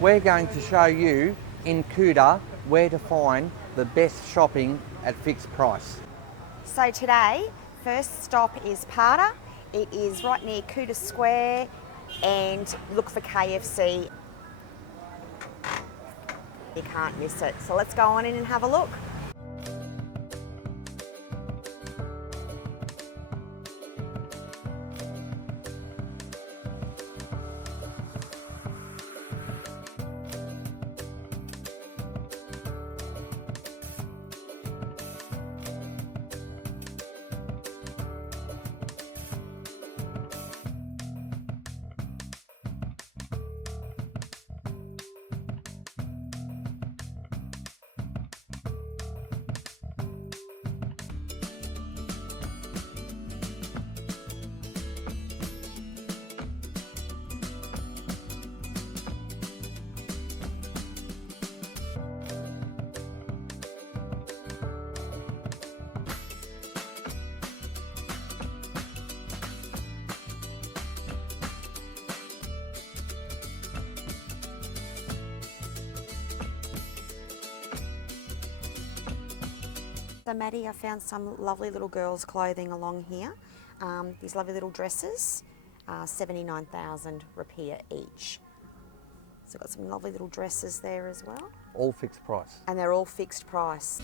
we're going to show you in Kuta where to find the best shopping at fixed price. So today, first stop is Pantai. It is right near Kuta Square, and look for KFC. You can't miss it. So let's go on in and have a look. So Maddie, I found some lovely little girls' clothing along here. These lovely little dresses, 79,000 rupiah each. So got some lovely little dresses there as well. All fixed price. And they're all fixed price.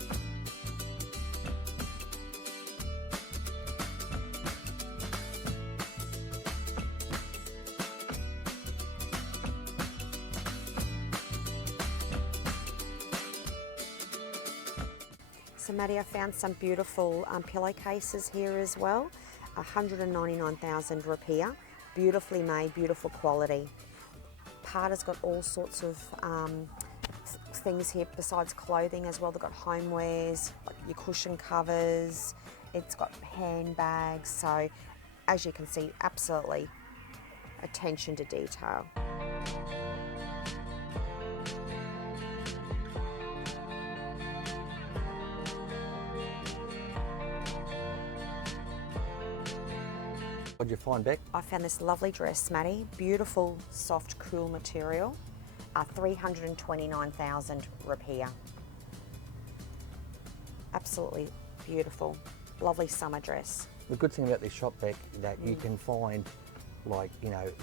So Maddie, I found some beautiful pillowcases here as well. 199,000 rupiah. Beautifully made, beautiful quality. Pantai's got all sorts of things here besides clothing as well. They've got homewares, like your cushion covers. It's got handbags. So as you can see, absolutely attention to detail. What'd you find, Beck? I found this lovely dress, Maddie. Beautiful, soft, cool material. 329,000 rupiah. Absolutely beautiful. Lovely summer dress. The good thing about this shop, Beck, is that you can find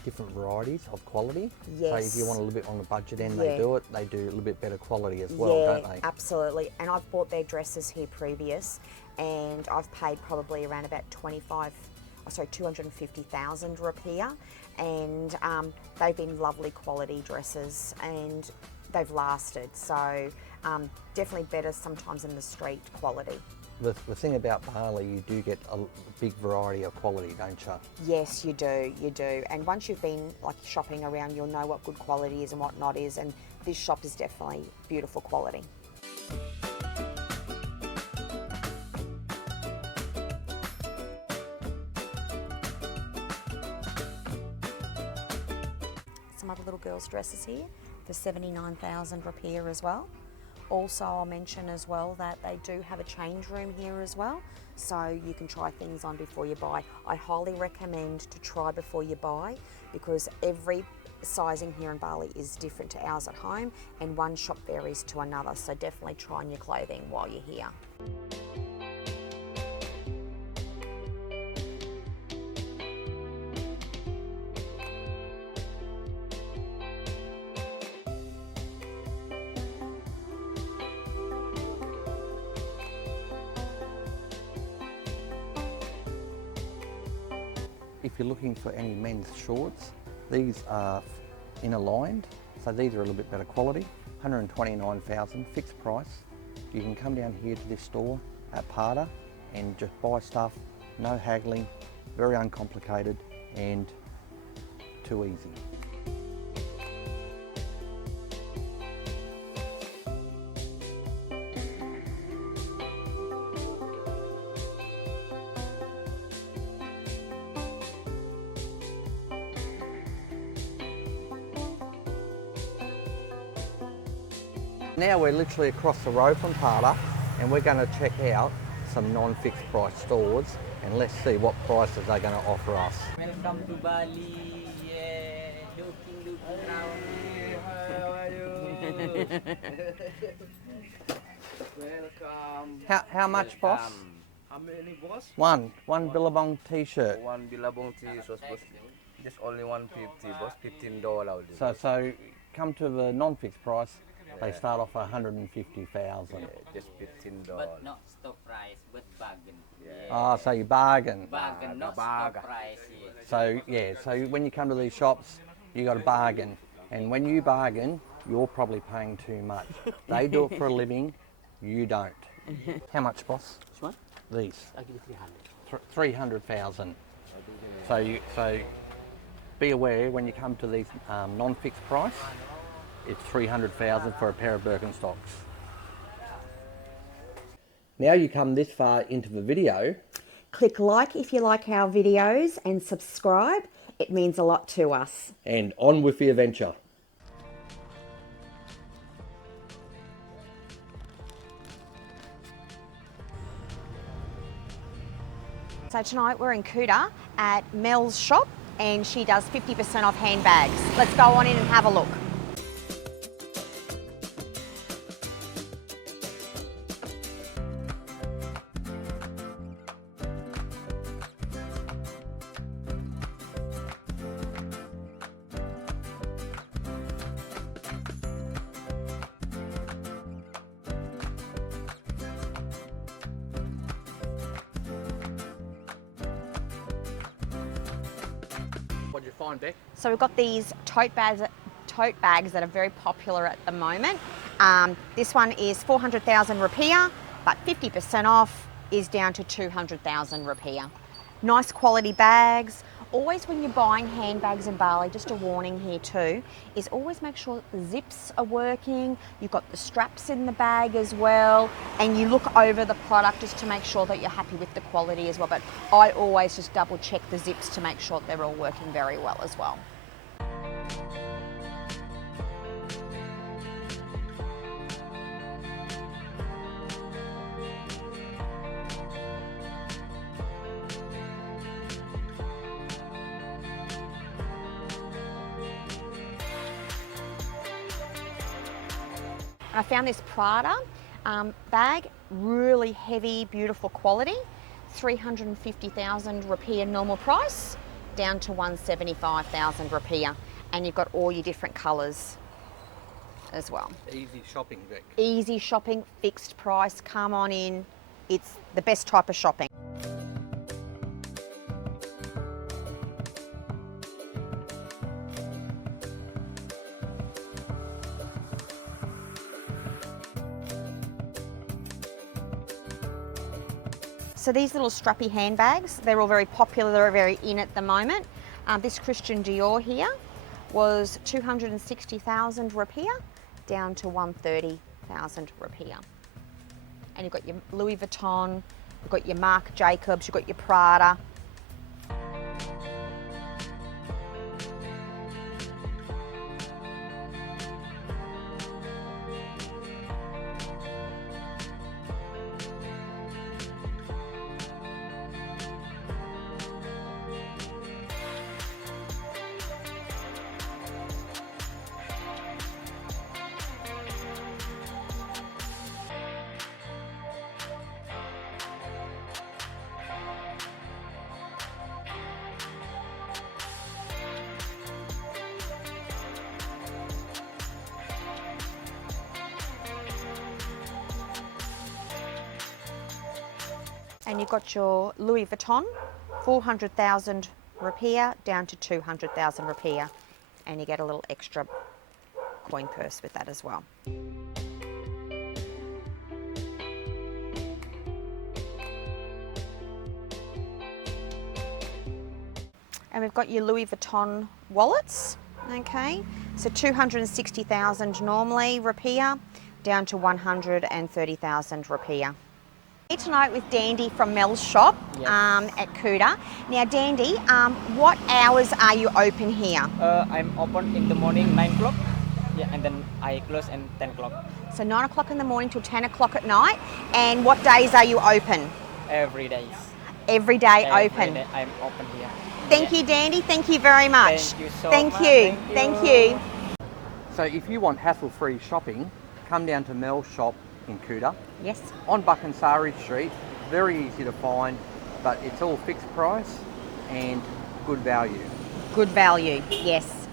different varieties of quality. Yes. So if you want a little bit on the budget end, Yeah. they do it. They do a little bit better quality as well, don't they? Absolutely. And I've bought their dresses here previous, and I've paid probably around about 250,000 rupiah, and they've been lovely quality dresses and they've lasted. So definitely better sometimes than the street quality. The thing about Bali, you do get a big variety of quality, don't you? Yes, you do, you do. And once you've been like shopping around, you'll know what good quality is and what not is. And this shop is definitely beautiful quality. Some other little girls' dresses here for 79,000 rupiah as well. Also, I'll mention as well that they do have a change room here as well, so you can try things on before you buy. I highly recommend to try before you buy, because every sizing here in Bali is different to ours at home, and one shop varies to another, so definitely try on your clothing while you're here. If you're looking for any men's shorts, these are inner lined, so these are a little bit better quality. 129,000 fixed price. You can come down here to this store at Pantai and just buy stuff, no haggling, very uncomplicated and too easy. Now we're literally across the road from Pantai, and we're going to check out some non-fixed price stores, and let's see what prices they're going to offer us. Welcome to Bali. Yeah, looking around. Welcome. How much, boss? How many, boss? One Billabong t-shirt. One Billabong t-shirt, boss. Just only 150, boss. $15. So come to the non-fixed price. They start off 150,000. Yeah, just $15. But not stop price, but bargain. Ah, so you bargain. Bargain, not bargain. stop price. So yeah, so when you come to these shops, you got to bargain, and when you bargain, you're probably paying too much. They do it for a living, you don't. How much, boss? This one? These I'll give you 300. 300,000. So be aware when you come to these non-fixed price, it's 300,000 for a pair of Birkenstocks. Now you come this far into the video. Click like if you like our videos and subscribe. It means a lot to us. And on with the adventure. So tonight we're in Kuta at Mel's shop and she does 50% off handbags. Let's go on in and have a look. What did you find, Beck? So we've got these tote bags that are very popular at the moment. This one is 400,000 rupiah, but 50% off is down to 200,000 rupiah. Nice quality bags. Always when you're buying handbags in Bali, just a warning here too, is always make sure that the zips are working, you've got the straps in the bag as well, and you look over the product just to make sure that you're happy with the quality as well. But I always just double check the zips to make sure that they're all working very well as well. I found this Prada bag, really heavy, beautiful quality, 350,000 rupiah normal price, down to 175,000 rupiah. And you've got all your different colours as well. Easy shopping, Vic. Easy shopping, fixed price, come on in. It's the best type of shopping. So these little strappy handbags, they're all very popular, they're very in at the moment. This Christian Dior here was 260,000 rupiah down to 130,000 rupiah. And you've got your Louis Vuitton, you've got your Marc Jacobs, you've got your Prada. And you've got your Louis Vuitton, 400,000 rupiah down to 200,000 rupiah. And you get a little extra coin purse with that as well. And we've got your Louis Vuitton wallets, okay? So 260,000 normally rupiah down to 130,000 rupiah. Here tonight with Dandy from Mel's shop at Kuta. Now Dandy, what hours are you open here? I'm open in the morning 9 o'clock, yeah, and then I close at 10 o'clock. So 9 o'clock in the morning till 10 o'clock at night. And what days are you open? Every day. Every day Every open. day I'm open here. Thank you, Dandy. Thank you very much. Thank you so Thank much. you. Thank Thank you. you. So if you want hassle-free shopping, come down to Mel's shop in Kuta Yes. on Bakung Sari Street. Very easy to find, but it's all fixed price and good value. Good value. Yes.